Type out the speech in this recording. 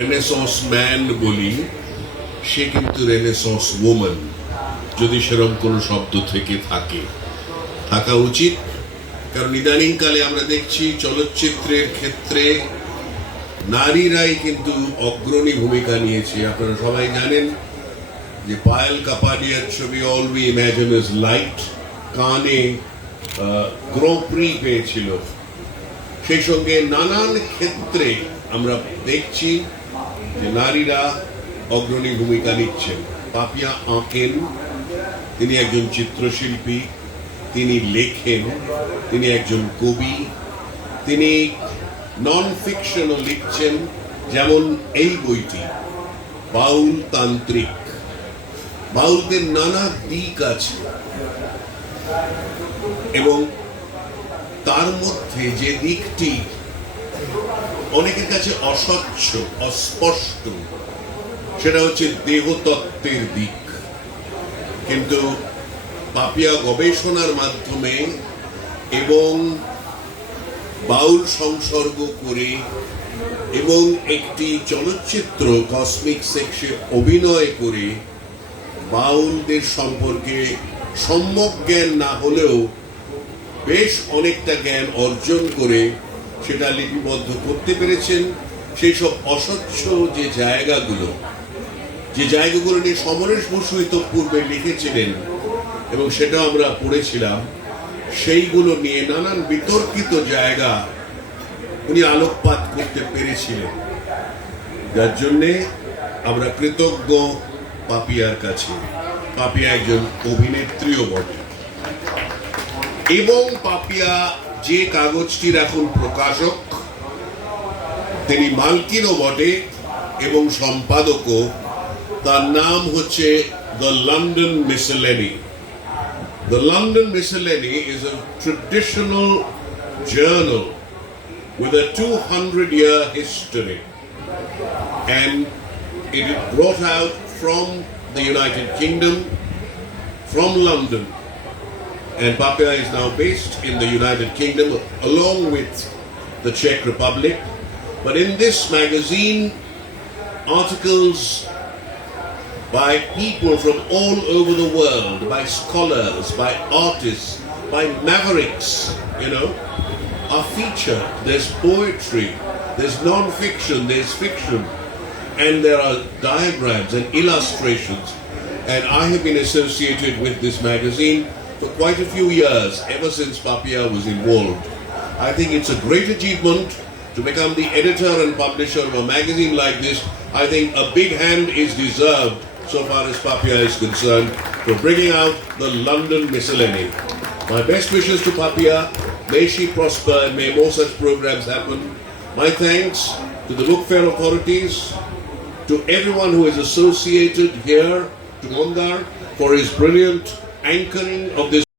Renaissance man বলি, সে কিন্তু Renaissance woman, যদি সেরকম কোনো শব্দ থেকে থাকা উচিত। কারণ ইদানিংকালে আমরা দেখছি চলচ্চিত্রের ক্ষেত্রে নারীরাই কিন্তু অগ্রণী ভূমিকা নিয়েছে। আপনারা সবাই জানেন যে পায়েল কাপাডিয়ার ছবি all we imagine is light কানে গ্রো প্রি পেয়েছিল। সেই সঙ্গে নানান ক্ষেত্রে আমরা দেখছি যে নারীরা অগ্রণী ভূমিকা নিচ্ছেন। পাপিয়া আঁকেন, তিনি একজন চিত্রশিল্পী, তিনি লেখেন, তিনি একজন কবি, তিনি নন ফিকশনও লিখছেন। যেমন এই বইটি বাউল তান্ত্রিক। বাউলদের নানা দিক আছে এবং তার মধ্যে যে দিকটি অনেকের কাছে অস্বচ্ছ, অস্পষ্ট, সেটা হচ্ছে দেহতত্ত্বের দিক। কিন্তু পাপিয়া গবেষণার মাধ্যমে এবং বাউল সংসর্গ করে এবং একটি চলচ্চিত্র কসমিক সেক্সে অভিনয় করে বাউলদের সম্পর্কে সম্যক জ্ঞান না হলেও বেশ অনেকটা জ্ঞান অর্জন করে সেটা লিপিবদ্ধ করতে পেরেছেন। সেই সব অস্বচ্ছ যে জায়গাগুলো নিয়ে সমরেশ বসু পূর্বে লিখেছিলেন এবং সেটা আমরা পড়েছিলাম, সেইগুলো নিয়ে নানান বিতর্কিত জায়গা উনি আলোকপাত করতে পেরেছিলেন, যার জন্যে আমরা কৃতজ্ঞ পাপিয়ার কাছে। পাপিয়া একজন অভিনেত্রীও বটে এবং পাপিয়া যে কাগজটির এখন প্রকাশক, তিনি মালকিনও বটে এবং সম্পাদকও। তার নাম হচ্ছে the London Miscellany. The London Miscellany is a traditional journal with a 200-year history, and it is brought out from the United Kingdom, from London, and Papia is now based in the United Kingdom along with the Czech Republic. But in this magazine, articles by people from all over the world, by scholars, by artists, by mavericks, are featured. There's poetry, there's non-fiction, there's fiction, and there are diagrams and illustrations. And I have been associated with this magazine for quite a few years, ever since Papia was involved. I think it's a great achievement to become the editor and publisher of a magazine like this. I think a big hand is deserved, so far as Papia is concerned, for bringing out the London Miscellany. My best wishes to Papia. May she prosper and may more such programs happen. My thanks to the book fair authorities, to everyone who is associated here, to Mondar for his brilliant anchoring of this